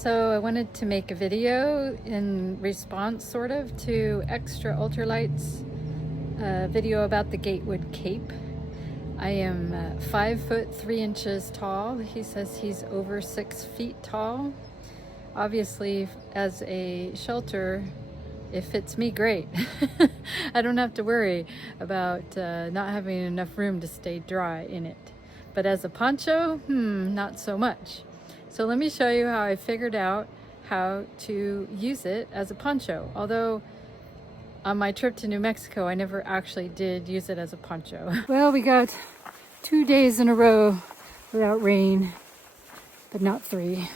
So I wanted to make a video in response sort of to Extra Ultralight's video about the Gatewood Cape. I am 5 foot 3 inches tall. He says he's over 6 feet tall. Obviously, as a shelter, it fits me great. I don't have to worry about not having enough room to stay dry in it. But as a poncho, not so much. So let me show you how I figured out how to use it as a poncho. Although on my trip to New Mexico, I never actually did use it as a poncho. Well, we got 2 days in a row without rain, but not 3.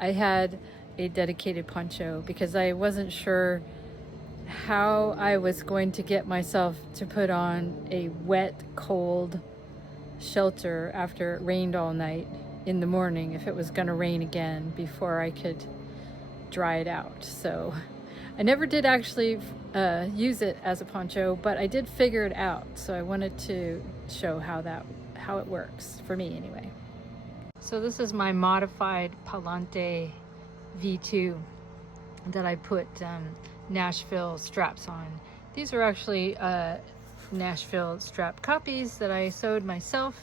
I had a dedicated poncho because I wasn't sure how I was going to get myself to put on a wet, cold shelter after it rained all night in the morning, if it was going to rain again, before I could dry it out. So I never did actually use it as a poncho, but I did figure it out. So I wanted to show how it works for me anyway. So this is my modified Palante V2 that I put Nashville straps on. These are actually Nashville strap copies that I sewed myself,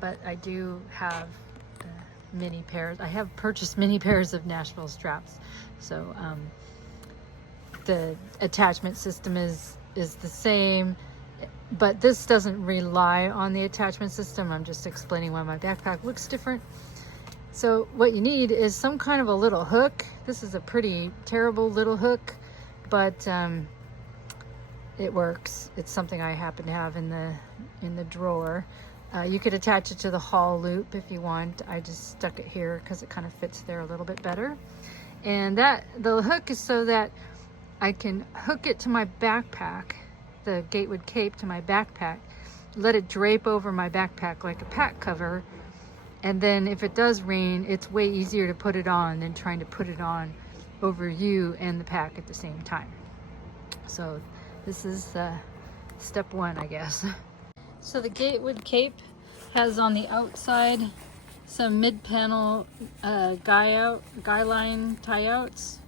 but I do have many pairs. I have purchased many pairs of Nashville straps. So the attachment system is the same, but this doesn't rely on the attachment system. I'm just explaining why my backpack looks different. So what you need is some kind of a little hook. This is a pretty terrible little hook, but it works. It's something I happen to have in the drawer. You could attach it to the haul loop if you want. I just stuck it here because it kind of fits there a little bit better. And the hook is so that I can hook it to my backpack, the Gatewood Cape to my backpack, let it drape over my backpack like a pack cover. And then if it does rain, it's way easier to put it on than trying to put it on over you and the pack at the same time. So this is step 1, I guess. So the Gatewood Cape has on the outside some mid-panel guy line tie-outs.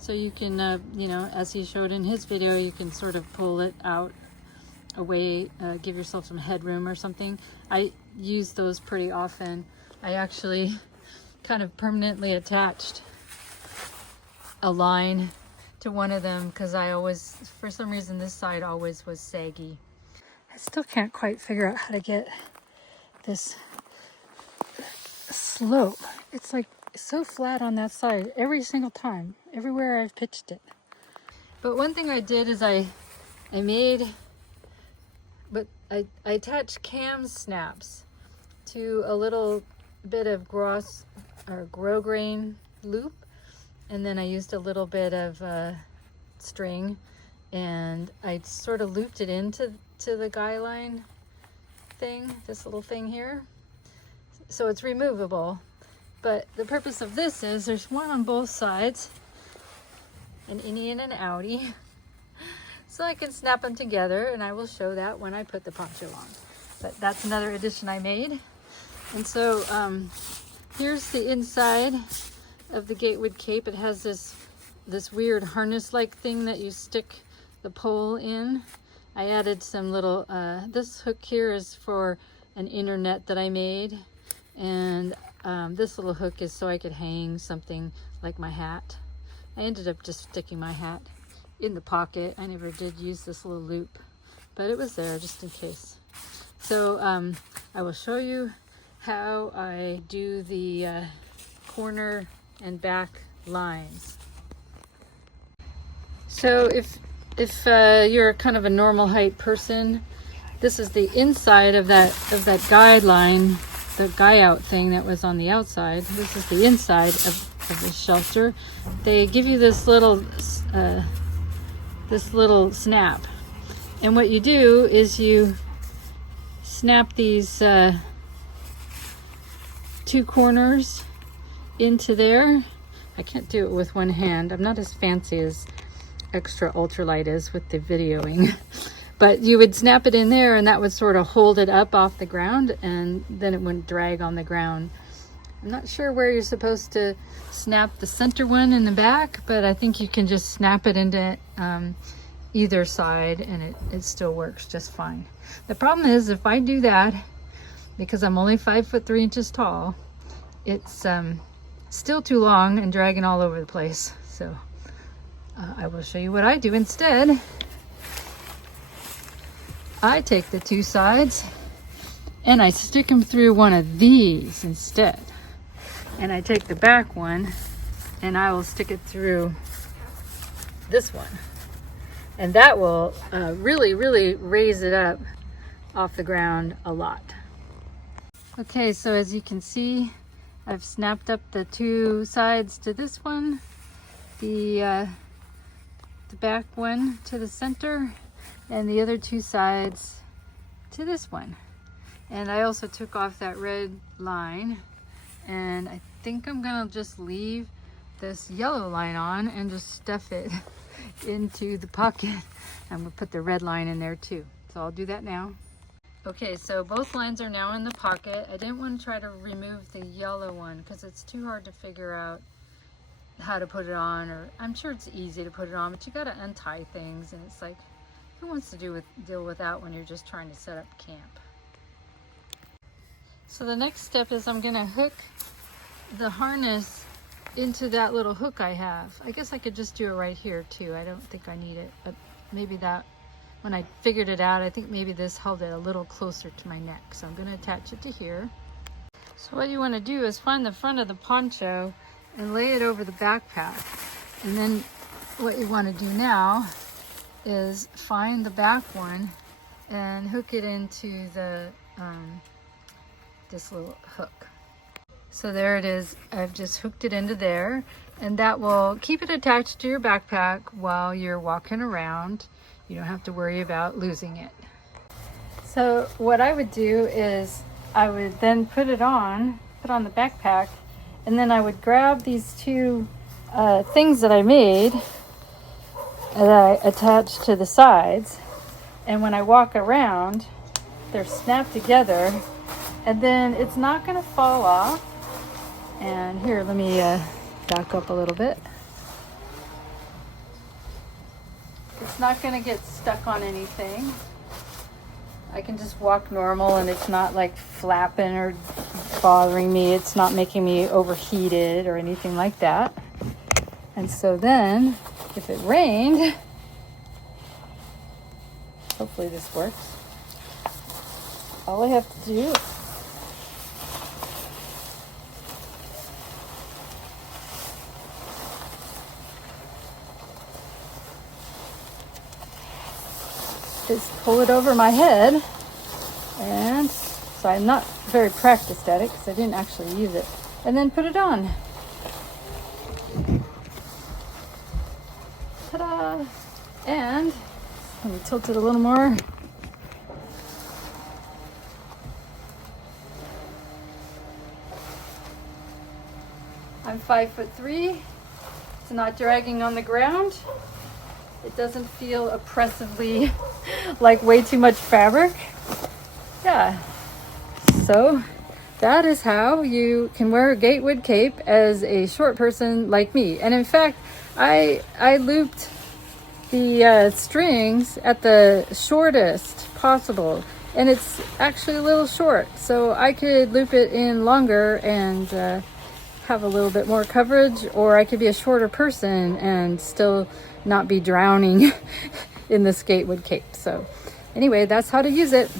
So you can, as he showed in his video, you can sort of pull it out away, give yourself some headroom or something. I use those pretty often. I actually kind of permanently attached a line to one of them because I always, for some reason, this side always was saggy. I still can't quite figure out how to get this slope. It's like so flat on that side every single time, everywhere I've pitched it. But one thing I did is I attached cam snaps to a little bit of grosgrain loop, and then I used a little bit of string, and I sort of looped it into the guy line thing, this little thing here, so it's removable. But the purpose of this is there's one on both sides, an innie and an outie, so I can snap them together, and I will show that when I put the poncho on. But that's another addition I made. And so here's the inside of the Gatewood Cape. It has this weird harness-like thing that you stick the pole in. I added some little, this hook here is for an inner net that I made, and this little hook is so I could hang something like my hat. I ended up just sticking my hat in the pocket. I never did use this little loop, but it was there just in case. So I will show you how I do the corner and back lines. So if you're kind of a normal height person, this is the inside of that guideline, the guy out thing that was on the outside. This is the inside of the shelter. They give you this little snap, and what you do is you snap these 2 corners into there. I can't do it with one hand. I'm not as fancy as Extra Ultralight is with the videoing. But you would snap it in there, and that would sort of hold it up off the ground, and then it wouldn't drag on the ground I'm not sure where you're supposed to snap the center one in the back, but I think you can just snap it into either side and it still works just fine. The problem is if I do that, because I'm only 5'3" tall, it's still too long and dragging all over the place. So I will show you what I do instead. I take the two sides and I stick them through one of these instead. And I take the back one and I will stick it through this one. And that will really raise it up off the ground a lot. Okay, so as you can see, I've snapped up the two sides to this one, the back one to the center, and the other two sides to this one. And I also took off that red line, and I think I'm gonna just leave this yellow line on and just stuff it into the pocket. I'm gonna put the red line in there too. So I'll do that now. Okay, so both lines are now in the pocket. I didn't want to try to remove the yellow one because it's too hard to figure out how to put it on, or I'm sure it's easy to put it on, but you gotta untie things, and it's like, who wants to deal with that when you're just trying to set up camp? So the next step is I'm gonna hook the harness into that little hook I have. I guess I could just do it right here too. I don't think I need it, but maybe that, when I figured it out, I think maybe this held it a little closer to my neck. So I'm gonna attach it to here. So what you wanna do is find the front of the poncho and lay it over the backpack. And then what you wanna do now is find the back one and hook it into the this little hook. So there it is. I've just hooked it into there, and that will keep it attached to your backpack while you're walking around. You don't have to worry about losing it. So what I would do is I would then put on the backpack, and then I would grab these two things that I made that I attached to the sides, and when I walk around, they're snapped together, and then it's not going to fall off. And here, let me back up a little bit. It's not going to get stuck on anything. I can just walk normal, and it's not like flapping or bothering me. It's not making me overheated or anything like that. And so then, if it rained, hopefully this works. All I have to do is pull it over my head, and so I'm not very practiced at it because I didn't actually use it, and then put it on. Ta-da! And let me tilt it a little more. I'm 5'3". It's not dragging on the ground. It doesn't feel oppressively like way too much fabric. Yeah. So that is how you can wear a Gatewood cape as a short person like me. And in fact, I looped the strings at the shortest possible, and it's actually a little short. So I could loop it in longer and have a little bit more coverage, or I could be a shorter person and still not be drowning in this Gatewood cape. So anyway, that's how to use it.